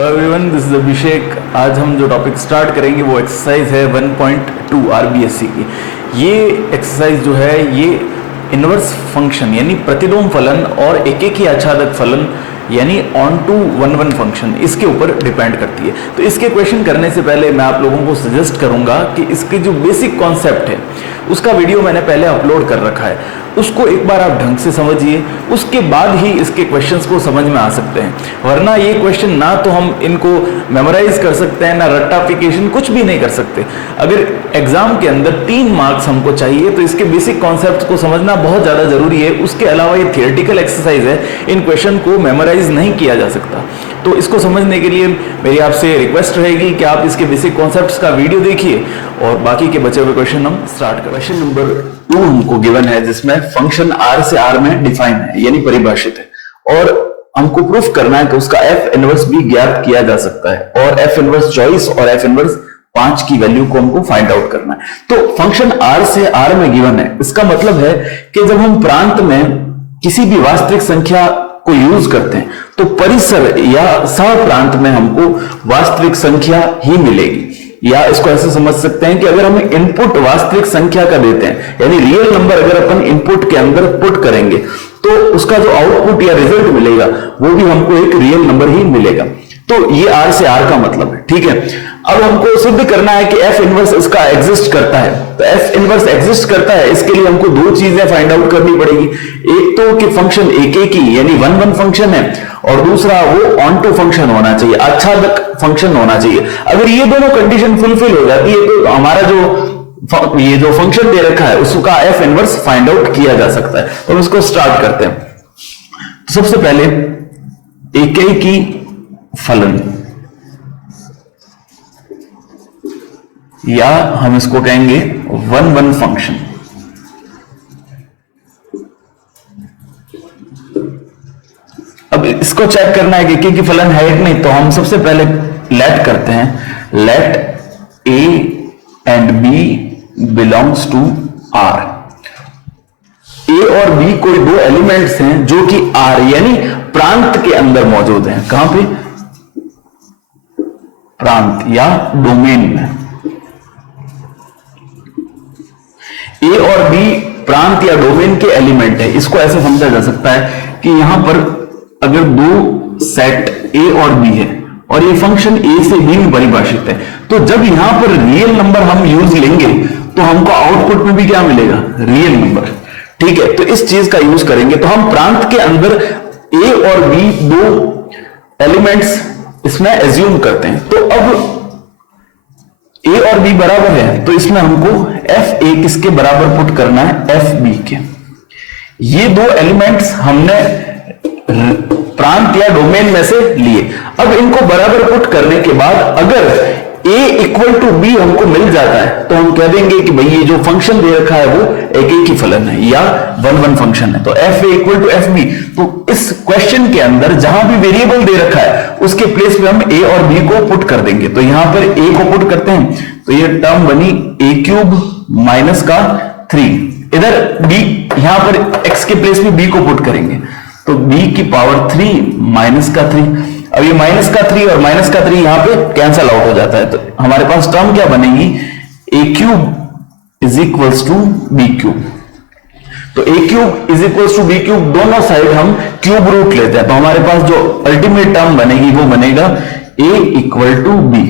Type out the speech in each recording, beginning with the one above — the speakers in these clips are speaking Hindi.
हेलो एवरीवन, दिस इज अभिषेक। आज हम जो टॉपिक स्टार्ट करेंगे वो एक्सरसाइज है 1.2 आरबीएससी की। ये एक्सरसाइज जो है ये इनवर्स फंक्शन यानी प्रतिलोम फलन और एक एक ही आच्छादक फलन यानी onto one one function इसके ऊपर डिपेंड करती है। तो इसके क्वेश्चन करने से पहले मैं आप लोगों को सजेस्ट करूंगा कि इसके जो बेसिक कॉन्सेप्ट है उसका वीडियो मैंने पहले अपलोड कर रखा है, उसको एक बार आप ढंग से समझिए, उसके बाद ही इसके क्वेश्चंस को समझ में आ सकते हैं। वरना ये क्वेश्चन ना तो हम इनको मेमोराइज कर सकते हैं ना रट्टाफिकेशन, कुछ भी नहीं कर सकते। अगर एग्जाम के अंदर 3 मार्क्स हमको चाहिए तो इसके बेसिक कॉन्सेप्ट को समझना बहुत ज्यादा जरूरी है। उसके अलावा ये थियोरेटिकल एक्सरसाइज है, इन क्वेश्चन को मेमोराइज नहीं किया जा सकता। तो इसको समझने के लिए मेरी आपसे रिक्वेस्ट रहेगी कि आप इसके बेसिक कॉन्सेप्ट्स का वीडियो देखिए और बाकी के बचे हुए क्वेश्चन हम स्टार्ट करें। क्वेश्चन नंबर 2 हमको गिवन है जिसमें फंक्शन आर से आर में डिफाइन है यानी परिभाषित है और हमको प्रूफ करना है कि उसका एफ इनवर्स भी ज्ञात किया जा सकता है और एफ इनवर्स चॉइस और एफ इनवर्स 5 की वैल्यू को हमको फाइंड आउट करना है। तो फंक्शन आर से आर में गिवन है, इसका मतलब है कि जब हम प्रांत में किसी भी वास्तविक संख्या को यूज करते हैं तो परिसर या सह प्रांत में हमको वास्तविक संख्या ही मिलेगी। या इसको ऐसे समझ सकते हैं कि अगर हम इनपुट वास्तविक संख्या का देते हैं यानी रियल नंबर अगर अपन इनपुट के अंदर पुट करेंगे तो उसका जो आउटपुट या रिजल्ट मिलेगा वो भी हमको एक रियल नंबर ही मिलेगा। तो ये आर से आर का मतलब है, ठीक है। अब हमको सिद्ध करना है कि एफ इनवर्स इसका एग्जिस्ट करता है। तो एफ इनवर्स एग्जिस्ट करता है, इसके लिए हमको 2 चीजें फाइंड आउट करनी पड़ेगी। एक तो कि फंक्शन एक एक ही यानी वन वन फंक्शन है और दूसरा वो ऑन टू फंक्शन होना चाहिए, आच्छादक फंक्शन होना चाहिए। अगर ये दोनों कंडीशन फुलफिल हो जाती है तो हमारा ये जो फंक्शन दे रखा है उसका एफ इनवर्स फाइंड आउट किया जा सकता है। तो हम इसको स्टार्ट करते हैं। तो सबसे पहले एक ही फलन या हम इसको कहेंगे वन वन फंक्शन। अब इसको चेक करना है कि की फलन है कि नहीं, तो हम सबसे पहले लेट करते हैं, let A and B belongs to R. A और बी कोई 2 एलिमेंट्स हैं जो कि आर यानी प्रांत के अंदर मौजूद हैं। कहां पे? प्रांत या डोमेन में। ए और बी प्रांत या डोमेन के एलिमेंट है। इसको ऐसे समझा जा सकता है कि यहां पर अगर 2 सेट ए और बी है और ये फंक्शन ए से बी में परिभाषित है, तो जब यहां पर रियल नंबर हम यूज लेंगे तो हमको आउटपुट में भी क्या मिलेगा? रियल नंबर, ठीक है। तो इस चीज का यूज करेंगे तो हम प्रांत के अंदर ए और बी 2 एलिमेंट्स इसमें एज्यूम करते हैं। तो अब ए और बी बराबर है तो इसमें हमको एफ ए किसके बराबर पुट करना है? एफ बी के। ये 2 एलिमेंट्स हमने प्रांत या डोमेन में से लिए। अब इनको बराबर पुट करने के बाद अगर a इक्वल टू बी हमको मिल जाता है तो हम कह देंगे कि भाई ये जो फंक्शन दे रखा है वो एक ही फलन है या वन वन फंक्शन है। तो f a equal to f b. तो इस क्वेश्चन के अंदर जहां भी वेरिएबल दे रखा है उसके प्लेस पे हम a और b को पुट कर देंगे। तो यहां पर a को पुट करते हैं तो ये टर्म बनी a क्यूब माइनस का 3। इधर b यहां पर x के प्लेस में b को पुट करेंगे तो b की पावर 3 माइनस का 3। अब ये माइनस का 3 और माइनस का 3 यहां पे कैंसल आउट हो जाता है तो हमारे पास टर्म क्या बनेगी? a cube is equals to B cube. तो a cube is equals to B cube, दोनों साइड हम क्यूब रूट लेते हैं तो हमारे पास जो अल्टीमेट टर्म बनेगी वो बनेगा a इक्वल टू बी।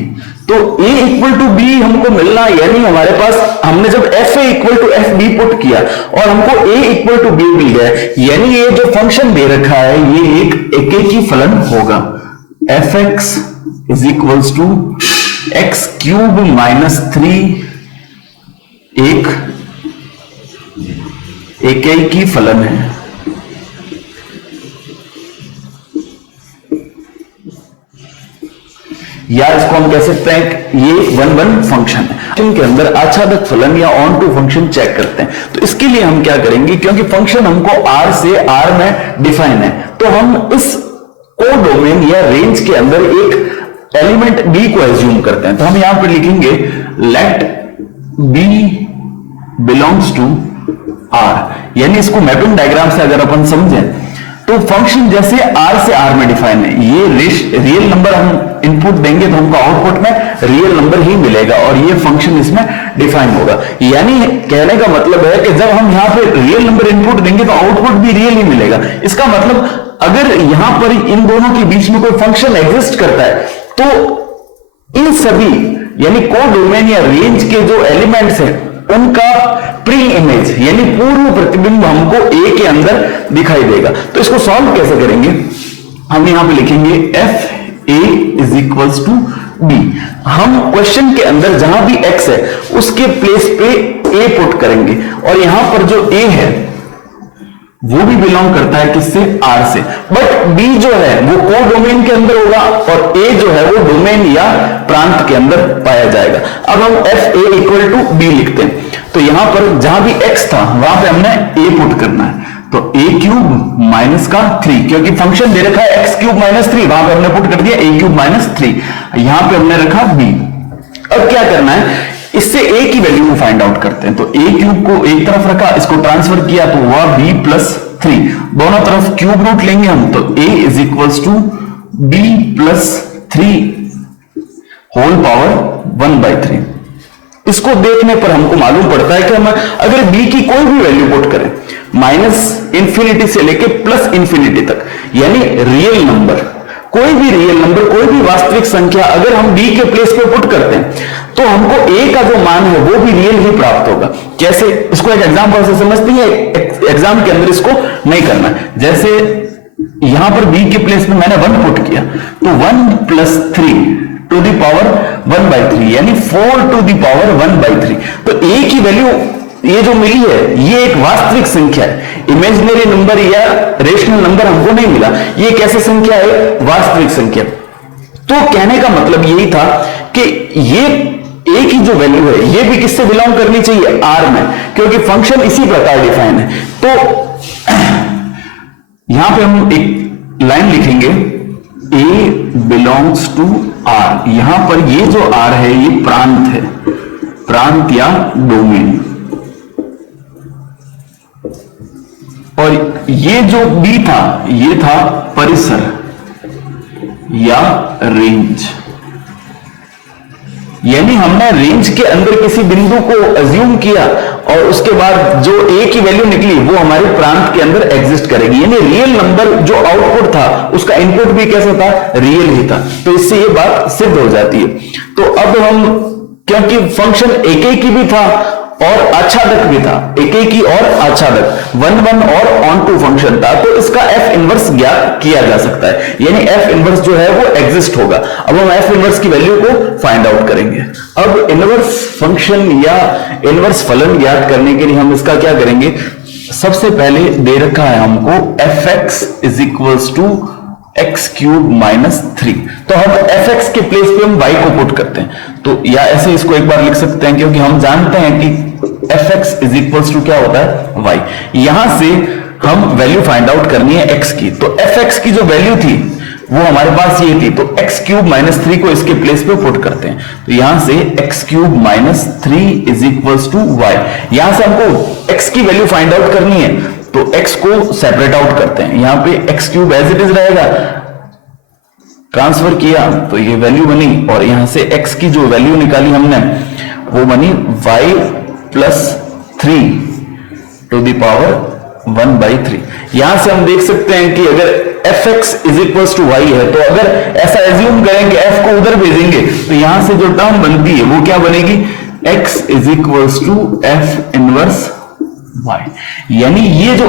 तो a इक्वल टू बी हमको मिलना यानी हमारे पास हमने जब f a equal to f b put किया और हमको a इक्वल टू बी मिल गया यानी ये जो फंक्शन दे रखा है ये एक ही फलन होगा। F x is equals to x cube minus 3 एक ही फलन है। या इसको हम कह सकते हैं कि ये वन वन फंक्शन है। इनके अंदर आच्छादक फलन या ऑन टू फंक्शन चेक करते हैं। तो इसके लिए हम क्या करेंगे, क्योंकि फंक्शन हमको आर से आर में डिफाइन है तो हम इस को डोमेन या रेंज के अंदर एक एलिमेंट बी को एज्यूम करते हैं। तो हम यहां पर लिखेंगे let b belongs to R, यानी इसको मैपिंग डायग्राम से अगर अपन समझें तो फंक्शन जैसे r से r में डिफाइन है, ये रियल नंबर हम इनपुट देंगे तो हमको आउटपुट में रियल नंबर ही मिलेगा और ये फंक्शन इसमें डिफाइन होगा। यानी कहने का मतलब है कि जब हम यहाँ पे रियल नंबर इनपुट देंगे तो आउटपुट भी रियल ही मिलेगा। इसका मतलब अगर यहां पर इन दोनों के बीच में कोई फंक्शन एग्जिस्ट करता है तो इन सभी यानी कोडोमेन या रेंज के जो एलिमेंट्स हैं उनका प्री इमेज यानी पूर्व प्रतिबिंब हमको ए के अंदर दिखाई देगा। तो इसको सॉल्व कैसे करेंगे, हम यहां पे लिखेंगे f a is equals to b. हम क्वेश्चन के अंदर जहां भी एक्स है उसके प्लेस पे ए पुट करेंगे और यहां पर जो ए है वो भी बिलोंग करता है किससे, आर से, बट बी जो है वो कोडोमेन के अंदर होगा और ए जो है वो डोमेन या प्रांत के अंदर पाया जाएगा। अब हम f a equal to b लिखते हैं, तो यहां पर जहां भी एक्स था वहां पे हमने ए पुट करना है, तो ए क्यूब माइनस का 3, क्योंकि फंक्शन दे रखा है एक्स क्यूब माइनस 3, वहां पे हमने पुट कर दिया ए क्यूब माइनस 3, यहां पे हमने रखा बी। अब क्या करना है, इससे a की वैल्यू को फाइंड आउट करते हैं, तो a क्यूब को एक तरफ रखा, इसको ट्रांसफर किया तो हुआ b प्लस 3, दोनों तरफ क्यूब रूट लेंगे हम, तो a is equals to b plus 3 whole power 1/3। इसको देखने पर हमको मालूम पड़ता है कि हम अगर b की कोई भी वैल्यू पुट करें माइनस इंफिनिटी से लेके प्लस इंफिनिटी तक, यानी रियल नंबर, कोई भी रियल नंबर, कोई भी वास्तविक संख्या अगर हम b के प्लेस पे पुट करते हैं तो हमको a का जो मान है वो भी रियल ही प्राप्त होगा। कैसे, इसको एक एग्जांपल से समझते हैं, एग्जाम के अंदर इसको नहीं करना है। जैसे यहां पर b के प्लेस में मैंने 1 पुट किया तो 1 प्लस 3 टू द पावर 1/3 यानी 4 टू द पावर 1/3। तो a की वैल्यू ये जो मिली है ये एक वास्तविक संख्या है, इमेजिनरी नंबर या रेशनल नंबर हमको नहीं मिला, ये कैसे संख्या है, वास्तविक संख्या। तो कहने का मतलब यही था कि ये a की जो वैल्यू है ये भी किससे बिलोंग करनी चाहिए, r में, क्योंकि फंक्शन इसी प्रकार डिफाइन है। तो यहां पे हम एक लाइन लिखेंगे a बिलोंग्स टू r, यहां पर ये जो r है ये प्रांत है, प्रांत या डोमेन, और ये जो b था ये था परिसर या रेंज, यानी हमने रेंज के अंदर किसी बिंदु को अज्यूम किया और उसके बाद जो a की वैल्यू निकली वो हमारे प्रांत के अंदर एग्जिस्ट करेगी, यानी रियल नंबर जो आउटपुट था उसका इनपुट भी कैसा था, रियल ही था। तो इससे ये बात सिद्ध हो जाती है। तो अब हम, क्योंकि फंक्शन एक की भी था और आच्छादक भी था, एक और आच्छादक 1 और ऑन टू फंक्शन था, तो इसका एफ इनवर्स ज्ञात किया जा सकता है, यानी एफ इनवर्स जो है वो एग्जिस्ट होगा। अब हम एफ इनवर्स की वैल्यू को फाइंड आउट करेंगे। अब इनवर्स फंक्शन या इनवर्स फलन ज्ञात करने के लिए हम इसका क्या करेंगे, सबसे पहले दे रखा है हमको f x is equals to x cube minus 3, तो हम एफ एक्स के प्लेस पे हम y को पुट करते हैं, तो या ऐसे इसको एक बार लिख सकते हैं, क्योंकि हम जानते हैं कि f x is equals to क्या होता है, y। यहां से हम वैल्यू फाइंड आउट करनी है x की, तो एफ एक्स की जो वैल्यू थी वो हमारे पास ये थी, तो एक्स क्यूब माइनस 3 को इसके प्लेस पे पुट करते हैं, तो यहां से x cube minus 3 is equals to y। यहां से हमको x की वैल्यू फाइंड आउट करनी है, तो x को सेपरेट आउट करते हैं, यहां पे x cube as it is रहेगा, ट्रांसफर किया तो ये वैल्यू बनी, और यहां से x की जो वैल्यू निकाली हमने वो बनी y plus 3 to the power 1/3। यहां से हम देख सकते हैं कि अगर f x is equal to y है, तो अगर ऐसा एज्यूम करेंगे f को उधर भेजेंगे तो यहां से जो टर्म बनती है वो क्या बनेगी, x is equal to f inverse y, यानी ये जो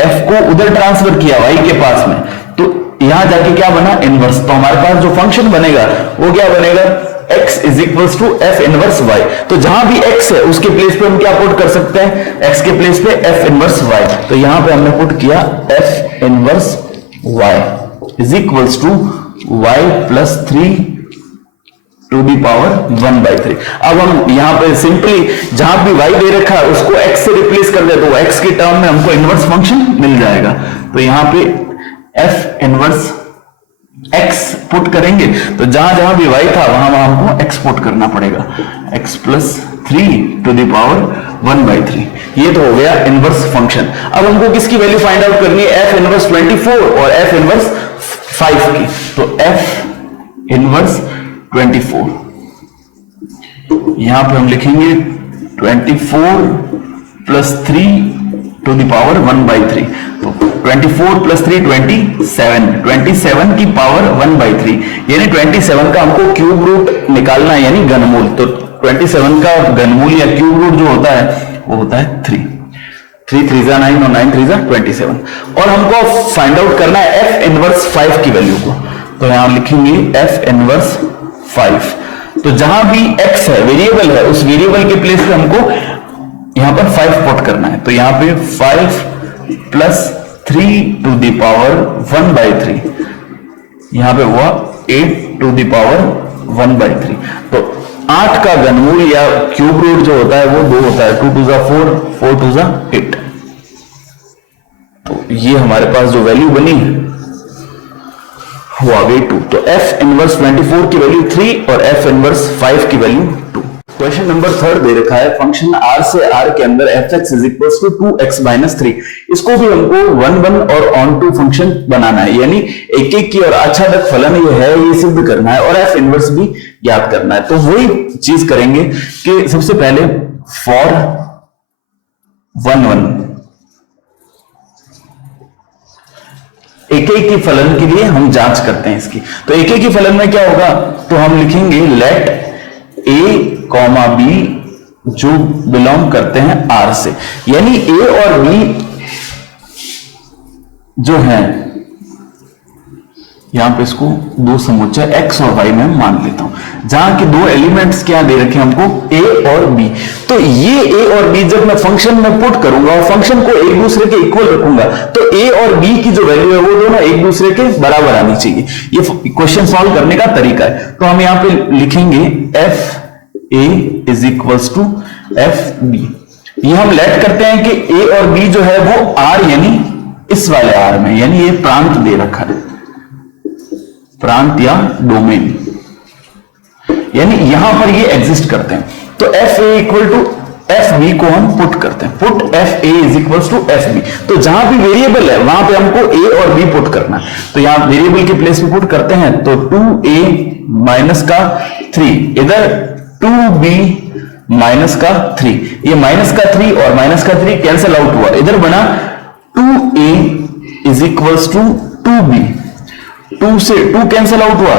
f को उधर ट्रांसफर किया y के पास में, तो यहां जाके क्या बना, इनवर्स। तो हमारे पास जो फंक्शन बनेगा वो क्या बनेगा, x is equal to f inverse y। तो जहां भी x है उसके प्लेस पे हम क्या पुट कर सकते हैं, x के प्लेस पे f इनवर्स y, तो यहां पे हमने पुट किया f inverse y is equal to y plus 3 to the power 1/3। अब हम यहां पे सिंपली जहां भी y दे रखा है उसको x से रिप्लेस कर दे, तो x के टर्म में हमको इनवर्स फंक्शन मिल जाएगा। तो यहां पे f इनवर्स x पुट करेंगे, तो जहां जहां भी y था वहां वहां हमको x पुट करना पड़ेगा, x plus 3 to the power 1/3। ये तो हो गया इनवर्स फंक्शन। अब हमको किसकी वैल्यू फाइंड आउट करनी है, f इनवर्स 24 और f इनवर्स 5 की। तो f इनवर्स 24, यहां पे हम लिखेंगे 24 प्लस 3 टू द पावर 1/3। तो 24 प्लस 3 27 की पावर 1/3, यानी 27 का हमको क्यूब रूट निकालना है, यानी घनमूल। तो 27 का घनमूल या क्यूब रूट जो होता है वो होता है 3। 3 3 जा 9 और 9 3 जा 27। और हमको फाइंड आउट करना है f इनवर्स 5 की वैल्यू को। तो यहां लिखेंगे f इनवर्स 5। तो जहां भी x है, वेरिएबल है, उस वेरिएबल के प्लेस पे हमको यहां पर 5 पुट करना है। तो यहां पे 5 प्लस 3 टू द पावर 1/3, यहां पे हुआ 8 टू द पावर 1/3। तो 8 का घनमूल या क्यूब रूट जो होता है वो 2 होता है, 2 2 जा 4, 4 2 जा 8। तो ये हमारे पास जो वैल्यू बनी वो आ गई 2। तो f इनवर्स 24 की वैल्यू 3 और f इनवर्स 5 की वैल्यू 2। क्वेश्चन नंबर 3 दे रखा है, फंक्शन r से r के अंदर fx is equals to 2x minus 3। इसको भी हमको 1 1 और ऑन टू फंक्शन बनाना है, यानी एक एक की और आच्छादक फलन ये है ये सिद्ध करना है और f इनवर्स भी ज्ञात करना है। तो वही चीज करेंगे कि सबसे पहले फॉर 1 1 एक एक की फलन के लिए हम जांच करते हैं इसकी। तो एक एक की फलन में क्या होगा, तो हम लिखेंगे लेट a, b जो बिलोंग करते हैं r से, यानी a और b जो है, यहां पे इसको दो समुच्चय x और y में मान लेता हूं, जहां के दो एलिमेंट्स क्या दे रखे हमको a और b। तो ये a और b जब मैं फंक्शन में पुट करूंगा और फंक्शन को एक दूसरे के इक्वल रखूंगा, तो a और b की जो वैल्यू है वो दोनों एक दूसरे के बराबर आनी चाहिए। ये क्वेश्चन सॉल्व करने का तरीका है। तो हम यहां पे लिखेंगे f a is equals to f b। ये हम लेट करते हैं कि a और b जो है वो r यानी इस वाले r में, यानी ये प्रांत दे रखा है, प्रांत या डोमेन, यानी यहां पर ये एग्जिस्ट करते हैं। तो f a equal to f b को हम पुट करते हैं, put f a is equal to f b. तो जहां भी वेरिएबल है वहां पे हमको ए और बी पुट करना है। तो यहां वेरिएबल के प्लेस पे पुट करते हैं, तो 2a माइनस का 3, इधर 2b माइनस का 3, ये माइनस का 3 और माइनस का 3 कैंसिल आउट हुआ, इधर बना 2a is equals to 2b। 2 से 2 कैंसिल आउट हुआ,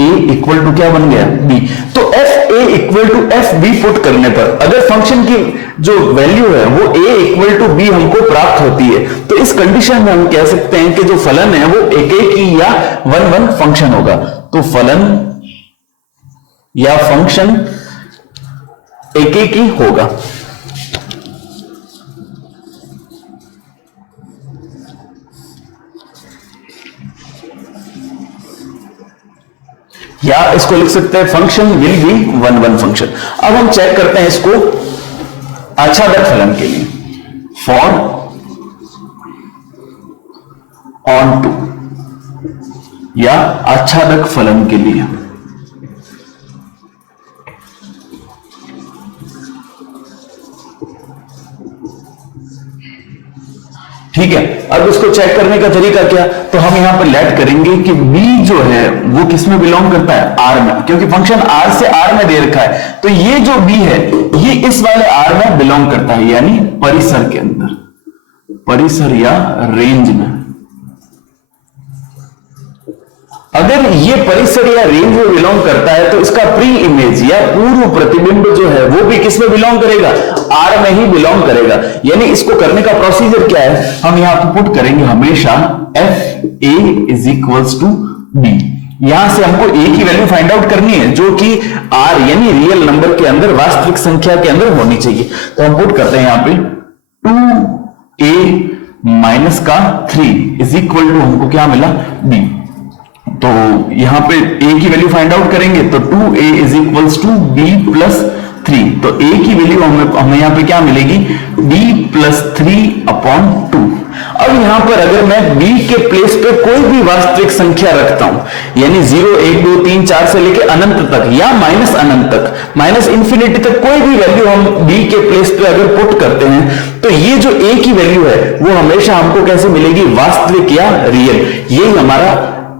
a इक्वल टू क्या बन गया b। तो f a equal to f b put करने पर अगर फंक्शन की जो वैल्यू है वो a इक्वल टू b हमको प्राप्त होती है, तो इस कंडीशन में हम कह सकते हैं कि जो फलन है वो एक एक की या 1 1 फंक्शन होगा। तो फलन या फंक्शन एक एक ही होगा। या इसको लिख सकते हैं फंक्शन विल बी 1 1 फंक्शन। अब हम चेक करते हैं इसको आच्छादक फलन के लिए, फॉर ऑन टू या आच्छादक फलन के लिए। ठीक है, अब इसको चेक करने का तरीका क्या, तो हम यहां पर लेट करेंगे कि b जो है वो किस में बिलोंग करता है, r में, क्योंकि फंक्शन r से r में दे रखा है। तो ये जो b है ये इस वाले r में बिलोंग करता है, यानी परिसर के अंदर, परिसर या रेंज में। अगर ये परिसर या रेंज में बिलोंग करता है तो इसका प्री इमेज या पूर्व प्रतिबिंब जो है वो भी किस में बिलोंग करेगा, R में ही बिलोंग करेगा। यानी इसको करने का प्रोसीजर क्या है, हम यहां पर पुट करेंगे हमेशा f a is equals to b. यहां से हमको ए की वैल्यू फाइंड आउट करनी है जो कि R यानी रियल नंबर के अंदर, वास्तविक संख्या के अंदर होनी चाहिए। तो हम पुट करते हैं यहां पे 2a माइनस का 3 इज इक्वल टू हमको क्या मिला b। तो यहां पे a की वैल्यू फाइंड आउट करेंगे तो 2a is equals to b plus 3। तो a की वैल्यू हमें यहां पे क्या मिलेगी, b प्लस 3 अपॉन 2। अब यहां पर अगर मैं b के प्लेस पे कोई भी वास्तविक संख्या रखता हूं, यानी 0 1 2 3 4 से लेके अनंत तक या माइनस अनंत तक, माइनस इंफिनिटी तक कोई भी वैल्यू हम b के प्लेस पे अगर पुट करते हैं, तो ये जो a की वैल्यू है वो हमेशा हमको कैसे मिलेगी, वास्तविक या रियल। यही हमारा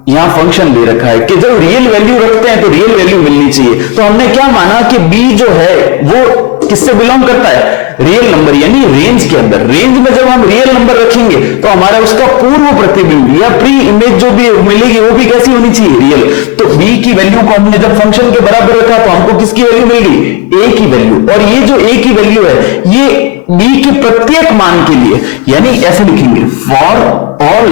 यहां फंक्शन दे रखा है कि जब रियल वैल्यू रखते हैं तो रियल वैल्यू मिलनी चाहिए। तो हमने क्या माना कि b जो है वो किससे बिलोंग करता है, रियल नंबर, यानी रेंज के अंदर। रेंज में जब हम रियल नंबर रखेंगे तो हमारा उसका पूर्व प्रतिबिंब या प्री इमेज जो भी मिलेगी वो भी कैसी होनी चाहिए, रियल। तो b की वैल्यू को हमने जब फंक्शन के बराबर रखा तो हमको किसकी वैल्यू मिल गई, a की वैल्यू। और ये जो a की वैल्यू है ये b के प्रत्येक मान के लिए, यानी ऐसे लिखेंगे for all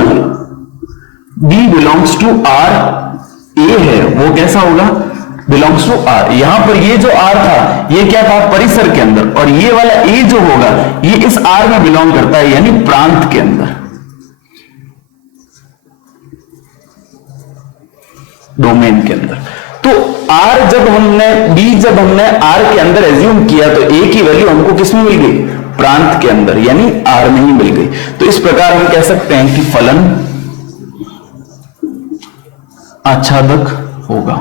b belongs to r, a है वो कैसा होगा, बिलोंग्स टू r। यहां पर ये जो r था ये क्या था, परिसर के अंदर, और ये वाला a जो होगा ये इस r में बिलोंग करता है, यानी प्रांत के अंदर, डोमेन के अंदर। तो r जब हमने b जब हमने r के अंदर एज्यूम किया तो a की वैल्यू हमको किसमें मिल गई, प्रांत के अंदर, यानी r में ही मिल गई। तो इस प्रकार हम कह सकते हैं कि फलन आच्छादक होगा।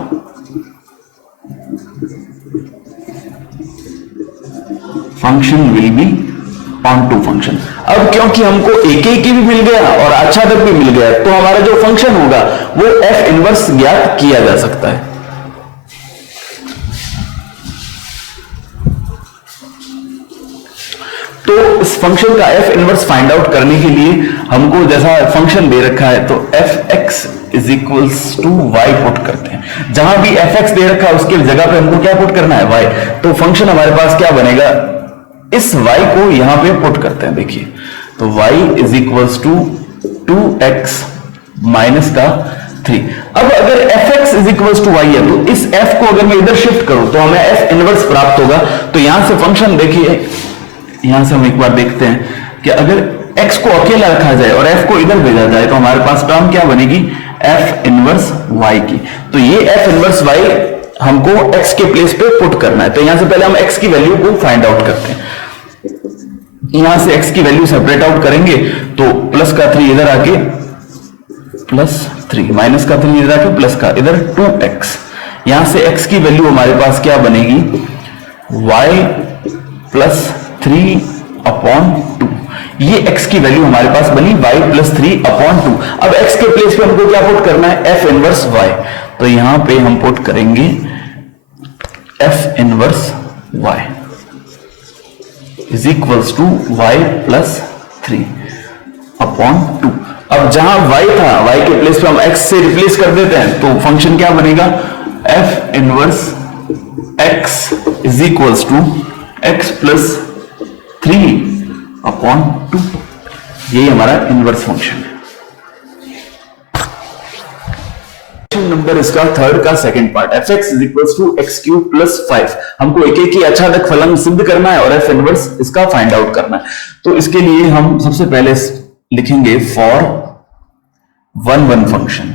Function will be onto function. अब क्योंकि हमको एक ही भी मिल गया और आच्छादक भी मिल गया, तो हमारा जो फंक्शन होगा वो एफ इनवर्स ज्ञात किया जा सकता है। तो इस फंक्शन का एफ इनवर्स फाइंड आउट करने के लिए हमको जैसा फंक्शन दे रखा है तो f x is equals to y put करते हैं। जहां भी एफ एक्स दे रखा है उसके जगह पे हमको क्या पुट करना है, वाई। तो फंक्शन हमारे पास क्या बनेगा, इस y को यहां पे पुट करते हैं। देखिए तो y is equals to 2x minus का 3। अब अगर fx is equals to y है तो इस f को अगर मैं इधर शिफ्ट करूं तो हमें f इनवर्स प्राप्त होगा। तो यहां से फंक्शन देखिए, यहां से हम एक बार देखते हैं कि अगर x को अकेला रखा जाए और f को इधर भेजा जाए तो हमारे पास टर्म क्या बनेगी, f इनवर्स y की। तो ये f इनवर्स y हमको x के प्लेस पे पुट करना है। तो यहां से पहले हम x की वैल्यू को फाइंड आउट करते हैं। यहां से x की वैल्यू सेपरेट आउट करेंगे तो प्लस का 3 इधर आके प्लस 3, माइनस का 3 इधर आके प्लस का इधर 2x। यहां से x की वैल्यू हमारे पास क्या बनेगी, y प्लस 3/2। ये x की वैल्यू हमारे पास बनी y प्लस 3/2। अब x के प्लेस पे हमको क्या पुट करना है, f इनवर्स y। तो यहां पे हम पुट करेंगे f inverse y is equals to y plus 3/2। अब जहां y था, y के प्लेस पे हम x से रिप्लेस कर देते हैं तो फंक्शन क्या बनेगा, f inverse x is equals to x plus 3/2। यही हमारा इनवर्स फंक्शन है। नंबर इसका थर्ड का second part, fx is equals to x cube plus 5। हमको एक एक ही आच्छादक फलन सिद्ध करना है और f इनवर्स इसका फाइंड आउट करना है। तो इसके लिए हम सबसे पहले लिखेंगे फॉर 1 1 फंक्शन,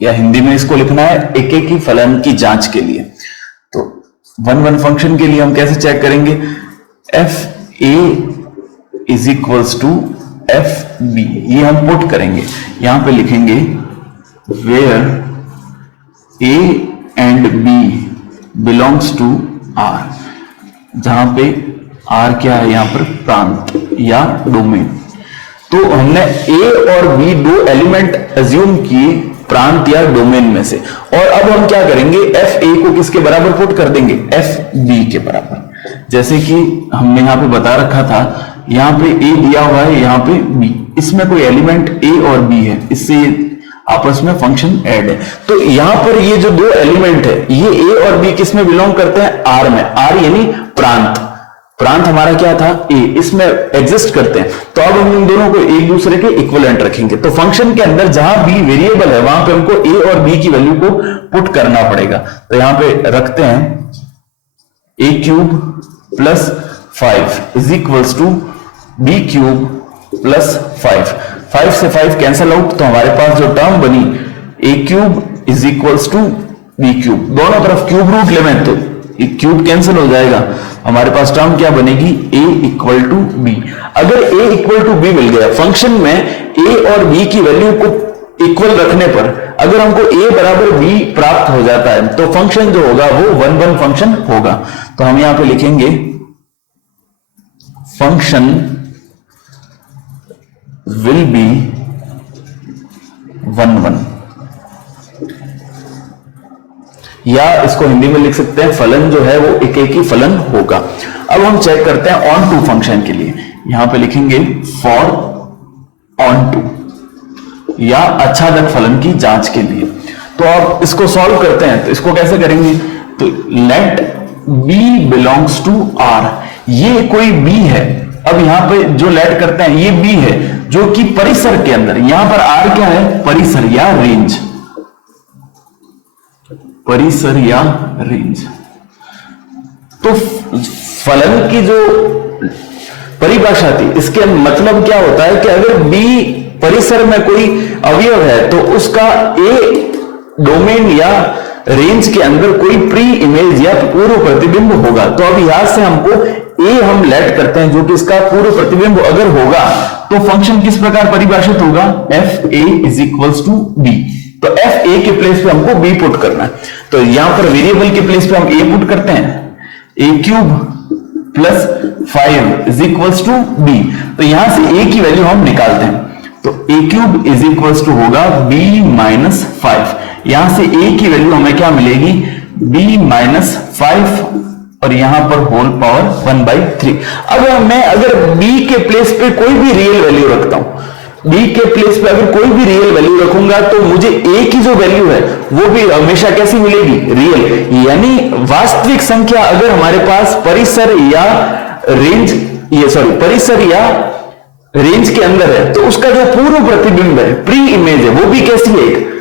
या हिंदी में इसको लिखना है एक एक ही फलन की जांच के लिए। तो 1 1 फंक्शन के लिए हम कैसे चेक करेंगे, f a is equals to f b, ये हम पुट करेंगे। यहां पे लिखेंगे where a and B belongs to R, जहां पे आर क्या है, यहां पर प्रांत या डोमेन। तो हमने ए और बी दो एलिमेंट एज्यूम किए प्रांत या डोमेन में से, और अब हम क्या करेंगे, एफ ए को किसके बराबर पुट कर देंगे, एफ बी के बराबर। जैसे कि हमने यहां पे बता रखा था, यहां पे ए दिया हुआ है, यहां पे बी, इसमें कोई एलिमेंट ए और बी है, इससे आपस में फंक्शन ऐड है। तो यहां पर ये जो दो एलिमेंट है ये ए और बी किस में बिलोंग करते हैं, आर में। आर यानी प्रांत, प्रांत हमारा क्या था, ए, इसमें एग्जिस्ट करते हैं। तो अब हम इन दोनों को एक दूसरे के इक्विवेलेंट रखेंगे। तो फंक्शन के अंदर जहां बी वेरिएबल है वहां पे हमको ए और बी की वैल्यू को पुट करना पड़ेगा। तो यहां पे रखते हैं A cube plus 5 is equals to B cube plus 5। 5 से 5 कैंसल आउट, तो हमारे पास जो टर्म बनी A cube is equals to B cube, दोनों तरफ क्यूब रूट लें तो क्यूब कैंसिल हो जाएगा, हमारे पास टर्म क्या बनेगी, a इक्वल टू बी। अगर a इक्वल टू बी मिल गया, फंक्शन में a और b की वैल्यू को इक्वल रखने पर अगर हमको a बराबर b प्राप्त हो जाता है तो फंक्शन जो होगा वो 1-1 फंक्शन होगा। तो हम यहां पे लिखेंगे फंक्शन विल बी 1-1, या इसको हिंदी में लिख सकते हैं फलन जो है वो एक एक ही फलन होगा। अब हम चेक करते हैं ऑन टू फंक्शन के लिए, यहां पे लिखेंगे फॉर ऑन टू, या आच्छादक फलन की जांच के लिए। तो आप इसको सॉल्व करते हैं, तो इसको कैसे करेंगे, तो let b belongs to r, ये कोई b है। अब यहां पे जो लेट करते हैं ये b है जो कि परिसर के अंदर, यहां पर r क्या है, परिसर या रेंज, परिसर या रेंज। तो फलन की जो परिभाषा थी, इसके मतलब क्या होता है कि अगर b परिसर में कोई अवयव है तो उसका a डोमेन या रेंज के अंदर कोई प्री इमेज या पूर्व प्रतिबिंब होगा। तो अब यहां से हमको a हम लेट करते हैं जो कि इसका पूर्व प्रतिबिंब अगर होगा तो फंक्शन किस प्रकार परिभाषित होगा, f a is equals to b। तो f a के प्लेस पे हमको b पुट करना है, तो यहां पर वेरिएबल के प्लेस पे हम a पुट करते हैं, a cube plus 5 is equals to b। तो यहां से a की वैल्यू हम निकालते हैं, तो a cube is equals to होगा b माइनस 5। यहां से a की वैल्यू हमें क्या मिलेगी, b माइनस 5, और यहां पर होल पावर 1/3। अब मैं अगर b के प्लेस पे कोई भी रियल वैल्यू रखता हूं, b के प्लेस पे अगर कोई भी रियल वैल्यू रखूंगा तो मुझे a की जो वैल्यू है वो भी हमेशा कैसी मिलेगी, रियल। यानी वास्तविक संख्या अगर हमारे पास परिसर या रेंज, ये सॉरी परिसर या रेंज के अंदर है तो उसका जो पूर्व प्रतिबिंब है, प्री इमेज है, वो भी कैसी है,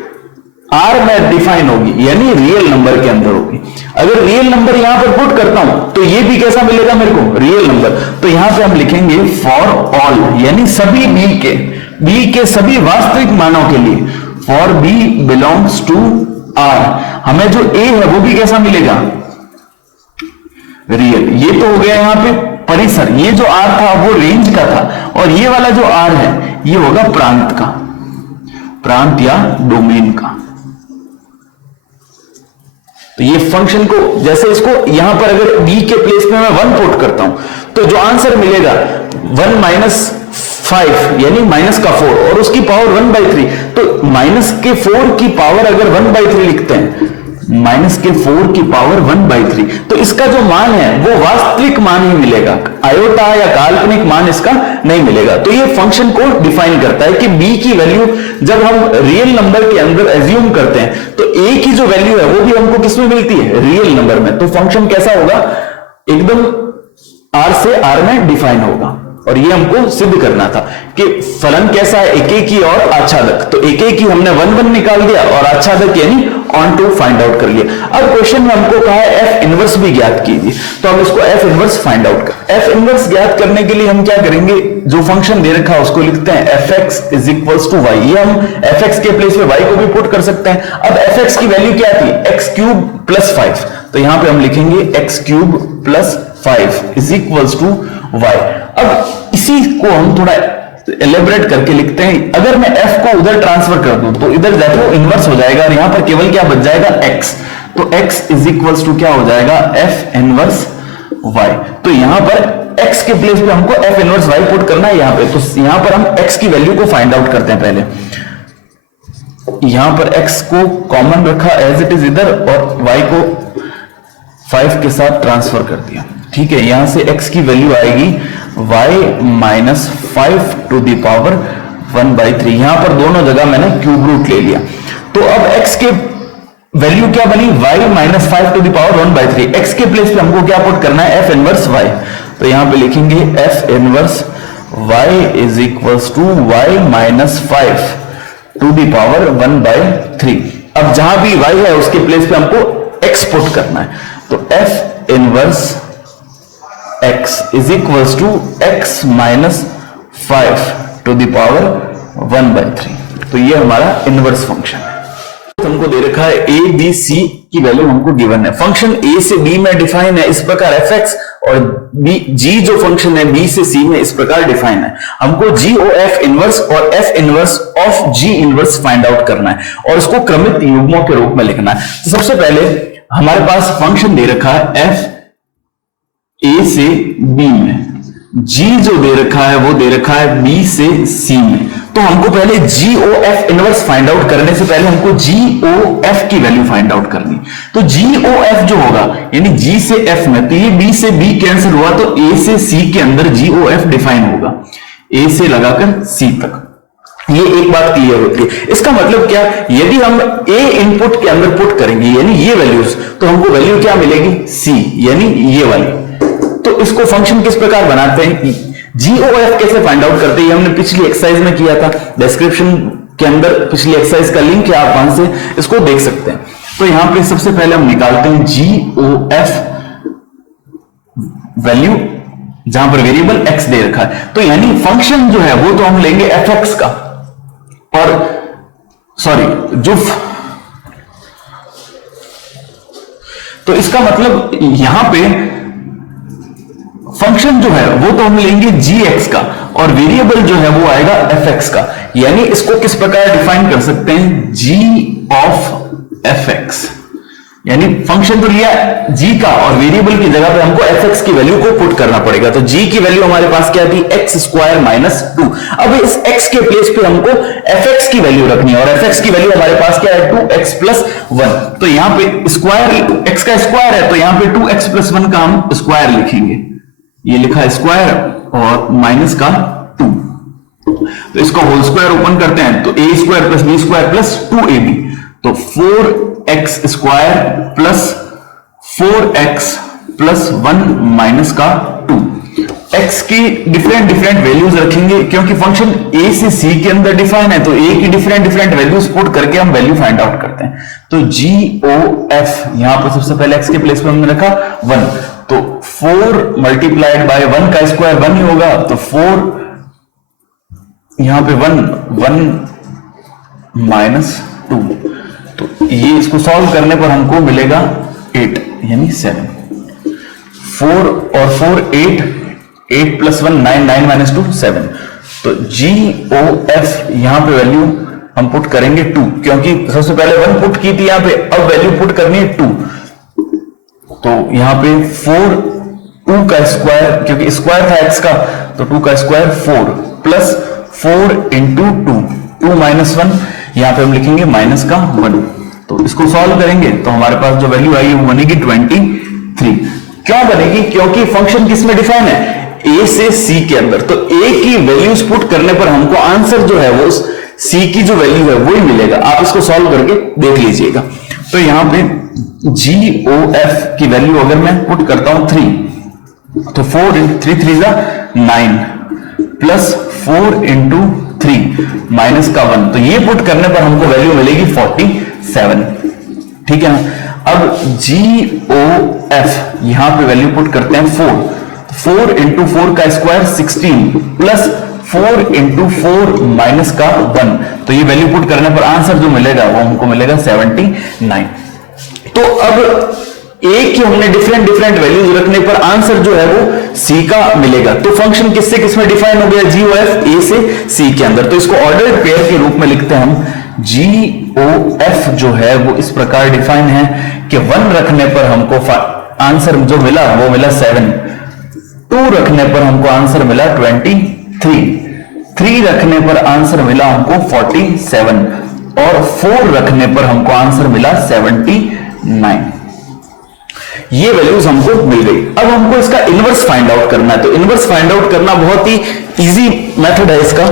आर में डिफाइन होगी, यानी रियल नंबर के अंदर होगी। अगर रियल नंबर यहां पर पुट करता हूं तो ये भी कैसा मिलेगा मेरे को, रियल नंबर। तो यहां पे हम लिखेंगे फॉर ऑल, यानी सभी b के सभी वास्तविक मानों के लिए, for b belongs to r, हमें जो a है वो भी कैसा मिलेगा, रियल। ये तो हो गया यहां पे परिसर, ये जो r था वो रेंज का था, और ये वाला जो r है ये होगा प्रांत का, प्रांत या डोमेन का। तो ये फंक्शन को जैसे इसको यहां पर अगर b के प्लेस में मैं 1 पुट करता हूं तो जो आंसर मिलेगा 1 माइनस 5 यानी माइनस का 4 और उसकी पावर 1/3। तो माइनस के 4 की पावर अगर 1/3 लिखते हैं, माइनस के 4 की पावर 1/3, तो इसका जो मान है वो वास्तविक मान ही मिलेगा, आयोटा या काल्पनिक मान इसका नहीं मिलेगा। तो ये फंक्शन को डिफाइन करता है कि b की वैल्यू जब हम रियल नंबर के अंदर एज्यूम करते हैं तो a की जो वैल्यू है वो भी हमको किसमें मिलती है, रियल नंबर में। तो फंक्शन कैसा होगा, एकदम r से r में डिफाइन होगा। और ये हमको सिद्ध करना था कि फलन कैसा है, एकेकी और आच्छादक। तो एकेकी हमने 1-1 निकाल दिया और आच्छादक यानी ऑन टू फाइंड आउट कर लिया। अब क्वेश्चन में हमको कहा है एफ इनवर्स भी ज्ञात कीजिए, तो हम इसको एफ इनवर्स फाइंड आउट कर। एफ इनवर्स ज्ञात करने के लिए हम क्या करेंगे, जो फंक्शन दे रखा है उसको लिखते हैं f x is equals to y. ये हम एफ एक्स के प्लेस पे वाई को भी पुट कर सकते हैं। अब एफ एक्स की वैल्यू क्या थी, एक्स क्यूब प्लस 5, तो यहां पे हम लिखेंगे x cube plus 5 is equals to y. अब इसी को हम थोड़ा एलेबरेट करके लिखते हैं। अगर मैं f को उधर ट्रांसफर कर दूं तो इधर जाके वो इनवर्स हो जाएगा और यहां पर केवल क्या बच जाएगा, x। तो x इज इक्वल्स टू क्या हो जाएगा, f इनवर्स y। तो यहां पर x के प्लेस पे हमको f इनवर्स y पुट करना है यहां पे। तो यहां पर हम x की वैल्यू को फाइंड आउट करते हैं। पहले यहां पर x को कॉमन रखा एज इट इज इधर और y को 5 के साथ ट्रांसफर कर दिया। ठीक है, यहां से x की वैल्यू आएगी y minus 5 to the power 1/3। यहां पर दोनों जगह मैंने क्यूब रूट ले लिया। तो अब x के वैल्यू क्या बनी, y minus 5 to the power 1/3। x के प्लेस पे हमको क्या पुट करना है, f इनवर्स y। तो यहां पे लिखेंगे f inverse y is equals to y minus 5 to the power 1/3। अब जहां भी y है उसके प्लेस पे हमको x पुट करना है। तो f inverse x is equals to x minus 5 to the power 1/3। तो ये हमारा इनवर्स फंक्शन है। हमको दे रखा है ए बी सी की वैल्यू हमको गिवन है, फंक्शन ए से बी में डिफाइन है इस प्रकार एफ एक्स, और बी जी जो फंक्शन है बी से सी में इस प्रकार डिफाइन है। हमको जी ओ एफ इनवर्स और F inverse of ji inverse find out करना है और उसको क्रमित युग्मों के रूप में लिखना है। तो सबसे पहले हमारे पास फंक्शन दे रखा है एफ ए से बी में, जी जो दे रखा है वो दे रखा है बी से सी में। तो हमको पहले G O F inverse find out करने से पहले हमको जी ओ एफ की वैल्यू फाइंड आउट करनी। तो जी ओ एफ जो होगा यानी जी से एफ में, तो ये बी से बी कैंसिल हुआ तो ए से सी के अंदर जी ओ एफ डिफाइन होगा, ए से लगाकर सी तक। ये एक बात क्लियर होती है। इसका मतलब क्या, यदि हम ए इनपुट के अंदर पुट करेंगे यानी ये वैल्यूज, तो हमको वैल्यू क्या मिलेगी सी यानी ये वाली। तो इसको फंक्शन किस प्रकार बनाते हैं, जीओएफ कैसे फाइंड आउट करते हैं, हमने पिछली एक्सरसाइज में किया था। डिस्क्रिप्शन के अंदर पिछली एक्सरसाइज का लिंक है, आप वहां से इसको देख सकते हैं। तो यहां पे सबसे पहले हम निकालते हैं जीओएफ वैल्यू, जहां पर वेरिएबल एक्स दे रखा है। तो यानी फंक्शन जो है वो तो हम लेंगे एफ एक्स का, और सॉरी जो, तो इसका मतलब यहां पे फंक्शन जो है वो तो हम लेंगे जी एक्स का, और वेरिएबल जो है वो आएगा एफ एक्स का। यानी इसको किस प्रकार डिफाइन कर सकते हैं, जी ऑफ एफ एक्स, यानी फंक्शन तो लिया जी का और वेरिएबल की जगह पे हमको एफ एक्स की वैल्यू को पुट करना पड़ेगा। तो जी की वैल्यू हमारे पास क्या थी, एक्स स्क्वायर माइनस 2। अब इस एक्स के प्लेस पे हमको एफ एक्स की वैल्यू रखनी है, और एफ एक्स की वैल्यू हमारे पास क्या है, 2x प्लस 1। तो यहां पे स्क्वायर, एक्स का स्क्वायर है तो यहां पे 2x प्लस 1 का हम स्क्वायर लिखेंगे, ये लिखा स्क्वायर और माइनस का 2। तो इसको होल स्क्वायर ओपन करते हैं तो A square plus B square plus 2ab, तो 4x square plus 4x plus 1 minus का 2। x की डिफरेंट वैल्यूज रखेंगे क्योंकि फंक्शन a से c के अंदर डिफाइन है, तो a की डिफरेंट वैल्यूज पुट करके हम वैल्यू फाइंड आउट करते हैं। तो GOF यहां पर सबसे पहले x के प्लेस पे हमने रखा 1, तो 4 मल्टीप्लाइड बाय 1 का स्क्वायर 1 ही होगा, तो 4 यहां पे 1 माइनस 2, तो ये इसको सॉल्व करने पर हमको मिलेगा 8 यानी 7। 4 और 4 8 प्लस 1 9, 9 माइनस 2 7। तो GOF यहां पे वैल्यू हम पुट करेंगे 2, क्योंकि सबसे पहले 1 पुट की थी यहां पे, अब वैल्यू पुट करनी है 2। तो यहां पे 4 2 का स्क्वायर, क्योंकि स्क्वायर था x का, तो 2 का स्क्वायर 4 प्लस 4 इंटू 2 माइनस 1, यहां पे हम लिखेंगे माइनस का 1। तो इसको सॉल्व करेंगे तो हमारे पास जो वैल्यू आई वो बनेगी 23। क्यों बनेगी, क्योंकि फंक्शन किस में डिफाइन है, a से c के अंदर। तो a की वैल्यूज पुट करने पर हमको आंसर जो है वो c की जो वैल्यू है वो ही मिलेगा। आप इसको सॉल्व करके देख लीजिएगा। तो यहां पे GOF की वैल्यू अगर मैं पुट करता हूं 3, तो 4 3 3 9 प्लस 4 इंटू 3 माइनस का 1, तो ये पुट करने पर हमको वैल्यू मिलेगी 47। ठीक है ना। अब GOF यहां पे वैल्यू पुट करते हैं 4 इंटू 4 का स्क्वायर 16 प्लस 4 इंटू 4 माइनस का 1, तो ये वैल्यू पुट करने पर आंसर जो मिलेगा वो हमको मिलेगा 79। तो अब a की हमने डिफरेंट वैल्यूज रखने पर आंसर जो है वो c का मिलेगा। तो फंक्शन किससे किस में डिफाइन हो गया, GOF a से c के अंदर। तो इसको ऑर्डर्ड पेयर के रूप में लिखते हैं हम। GOF जो है वो इस प्रकार डिफाइन है कि 1 रखने पर हमको आंसर जो मिला वो मिला 7, 2 रखने पर हमको आंसर मिला 23, 3 रखने पर आंसर मिला हमको 47, और 4 रखने पर हमको आंसर मिला 79। ये वैल्यूज हमको मिल गई। अब हमको इसका इनवर्स फाइंड आउट करना है। तो इनवर्स फाइंड आउट करना बहुत ही इजी मेथड है इसका।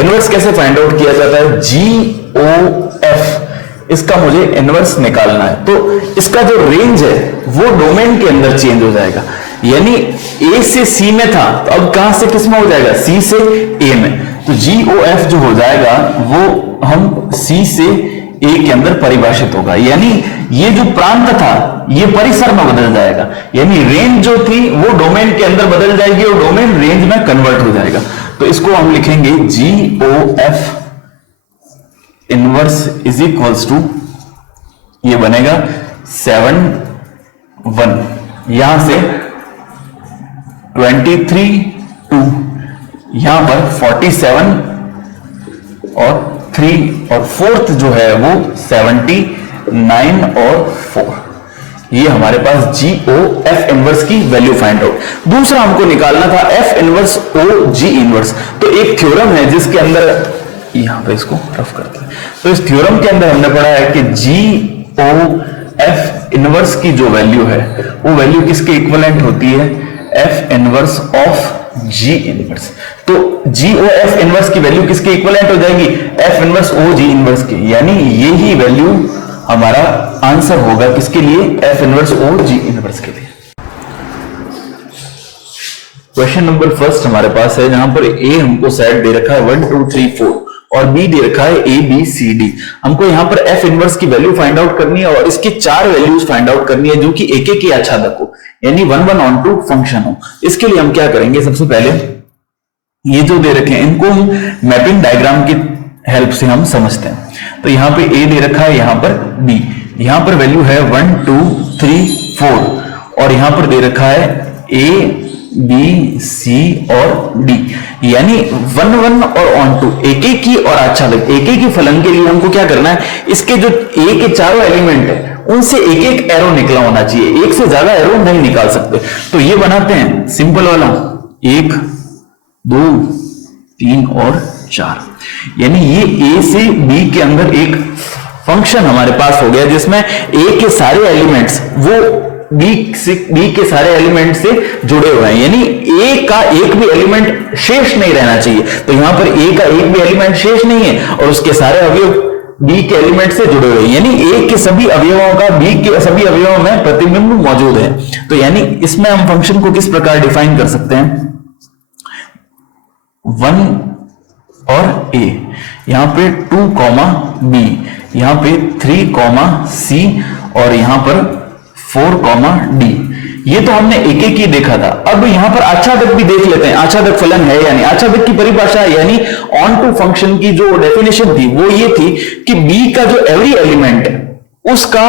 इनवर्स कैसे फाइंड आउट किया जाता है, GOF इसका मुझे इनवर्स निकालना है। तो इसका जो रेंज है वो डोमेन के अंदर चेंज हो जाएगा, यानी A से C में था तो अब कहां से किस में हो जाएगा, C से A में। तो GOF जो हो जाएगा वो हम C से A के अंदर परिभाषित होगा, यानी ये जो प्रांत था ये परिसर में बदल जाएगा, यानी रेंज जो थी वो डोमेन के अंदर बदल जाएगी और डोमेन रेंज में कन्वर्ट हो जाएगा। तो इसको हम लिखेंगे GOF inverse is equals to, ये बनेगा 7 1, यहां से 23 2, यहां पर 47 और 3 और फोर्थ जो है वो 79 और 4। ये हमारे पास जी ओ एफ इनवर्स की वैल्यू फाइंड आउट। दूसरा हमको निकालना था एफ इनवर्स ओ जी इनवर्स। तो एक थ्योरम है जिसके अंदर, यहां पे इसको रफ करते हैं, तो इस थ्योरम के अंदर हमने पढ़ा है कि जी ओ एफ इनवर्स की जो वैल्यू है वो वैल्यू किसके इक्विवेलेंट होती है, F inverse of ji inverse. तो जी ओ एफ इनवर्स की वैल्यू किसके इक्विवेलेंट हो जाएगी, एफ इनवर्स ओ जी इनवर्स की, यानी ये ही वैल्यू हमारा आंसर होगा किसके लिए, एफ इनवर्स ओ जी इनवर्स के लिए। क्वेश्चन नंबर फर्स्ट हमारे पास है जहां पर ए हमको सेट दे रखा है 1 2 3 4 और बी दे रखा है ए बी सी डी। हमको यहां पर एफ इनवर्स की वैल्यू फाइंड आउट करनी है और इसके 4 वैल्यूज फाइंड आउट करनी है जो कि एक एक की आच्छादक हो, यानी 1 1 on to फंक्शन हो। इसके लिए हम क्या करेंगे, सबसे पहले ये जो दे रखे हैं इनको हम मैपिंग डायग्राम की हेल्प से हम समझते हैं। तो यहां पे ए दे रखा है, यहां पर बी, यहां पर वैल्यू है 1 2 3 4 और यहां पर दे रखा है ए बी सी और डी, यानी 1 1 और ऑन टू एक एक की और आच्छादक एक एक की फलन के लिए हमको क्या करना है, इसके जो ए के चारों एलिमेंट है उनसे एक एक एरो निकला होना चाहिए, एक से ज्यादा एरो नहीं निकाल सकते। तो ये बनाते हैं सिंपल वाला 1 2 3 और 4, यानी ये ए से बी के अंदर एक फंक्शन हमारे पास हो गया जिसमें ए के सारे एलिमेंट्स वो बी के सारे एलिमेंट से जुड़े हुए हैं, यानी ए का एक भी एलिमेंट शेष नहीं रहना चाहिए। तो यहां पर ए का एक भी एलिमेंट शेष नहीं है और उसके सारे अवयव बी के एलिमेंट से जुड़े हुए हैं, यानी ए के सभी अवयवों का बी के सभी अवयवों में प्रतिबिंब मौजूद है। तो यानी इसमें हम फंक्शन को किस प्रकार डिफाइन कर सकते हैं, 1 और ए, यहां पे 2 बी, यहां पे 3 सी और यहां पर 4 डी। ये तो हमने एक एक ही देखा था। अब यहां पर आच्छादक भी देख लेते हैं, आच्छादक फलन है यानी आच्छादक की परिभाषा यानी ऑन टू फंक्शन की जो डेफिनेशन थी वो ये थी कि बी का जो एवरी एलिमेंट है उसका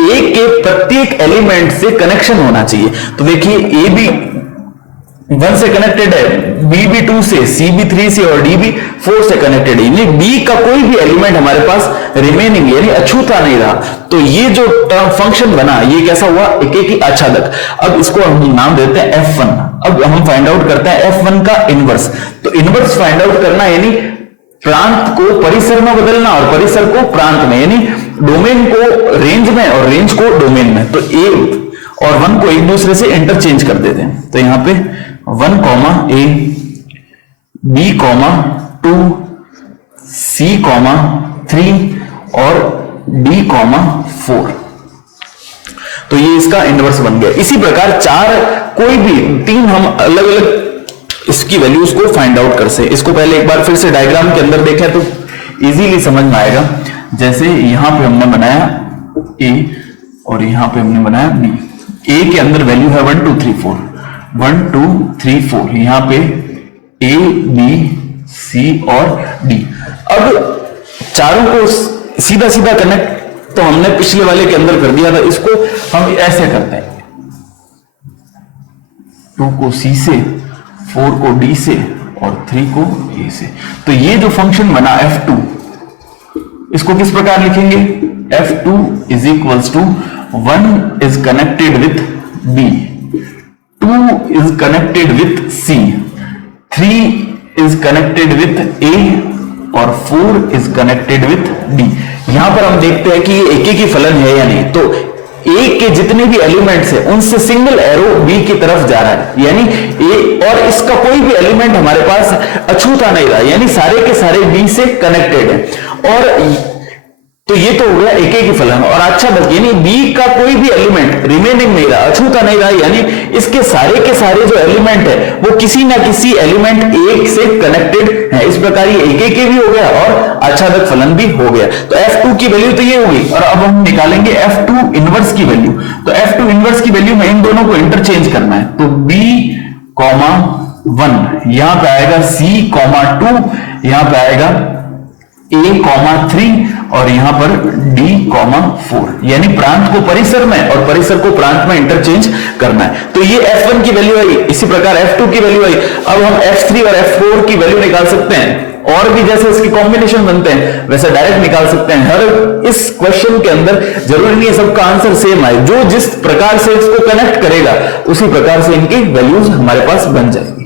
ए के प्रत्येक एलिमेंट से कनेक्शन होना चाहिए। तो देखिए ए बी 1 से कनेक्टेड है, बी भी 2 से, सी भी 3 से और डी भी 4 से कनेक्टेड है, यानी बी का कोई भी एलिमेंट हमारे पास रिमेनिंग यानी अछूता नहीं रहा। तो ये जो टर्म फंक्शन बना ये कैसा हुआ, एक एक ही आच्छादक। अब इसको हम नाम देते हैं F1। अब हम फाइंड आउट करते हैं F1 का इनवर्स। तो इनवर्स फाइंड आउट करना यानी प्रांत को परिसर में बदलना और परिसर को प्रांत में, यानी डोमेन को रेंज में और रेंज को डोमेन में। तो ए और 1 को एक दूसरे से इंटरचेंज कर देते हैं। तो यहां पे 1 ए, बी 2, सी 3 और डी 4। तो ये इसका इनवर्स बन गया। इसी प्रकार 4 कोई भी 3 हम अलग अलग इसकी वैल्यूज को फाइंड आउट कर से। इसको पहले एक बार फिर से डायग्राम के अंदर देखें तो इजीली समझ में आएगा। जैसे यहां पे हमने बनाया ए और यहां पे हमने बनाया बी। ए के अंदर वैल्यू है 1 2 3 4, 1 2 3 4, यहां पे ए बी सी और डी। अब चारों को सीधा सीधा कनेक्ट तो हमने पिछले वाले के अंदर कर दिया था, इसको हम ऐसे करते हैं 2 को सी से, 4 को डी से और 3 को ए से। तो ये जो फंक्शन बना F2 इसको किस प्रकार लिखेंगे, F2 is equals to 1 is connected with B, 2 is connected with C, 3 is connected with A और 4 is connected with D। यहां पर हम देखते हैं कि ये एक एक ही फलन है या नहीं। तो A के जितने भी एलिमेंट्स है उनसे सिंगल एरो B की तरफ जा रहा है, यानी A और इसका कोई भी एलिमेंट हमारे पास अछूता नहीं रहा, यानी सारे के सारे B से कनेक्टेड है। और तो ये तो हो गया एक एक ही फलन। और आच्छादक यानी बी का कोई भी एलिमेंट रिमेनिंग नहीं रहा, अछूता नहीं रहा, यानी इसके सारे के सारे जो एलिमेंट है वो किसी ना किसी एलिमेंट एक से कनेक्टेड है। इस प्रकार ये एक एक भी हो गया और आच्छादक फलन भी हो गया। तो F2 की वैल्यू तो ये होगी और अब हम निकालेंगे F2 इनवर्स की वैल्यू। तो F2 इनवर्स की वैल्यू में इन दोनों को इंटरचेंज करना है। तो B 1 यहां पे आएगा, C 2 यहां पे आएगा, A,3 और यहां पर D,4, यानी प्रांत को परिसर में और परिसर को प्रांत में इंटरचेंज करना है। तो ये F1 की वैल्यू आई, इसी प्रकार F2 की वैल्यू आई। अब हम F3 और F4 की वैल्यू निकाल सकते हैं, और भी जैसे इसके कॉम्बिनेशन बनते हैं वैसे डायरेक्ट निकाल सकते हैं। हर इस क्वेश्चन के अंदर जरूरी नहीं है सबका आंसर सेम आए, जो जिस प्रकार से इसको कनेक्ट करेगा उसी प्रकार से इनकी वैल्यूज हमारे पास बन जाएगी।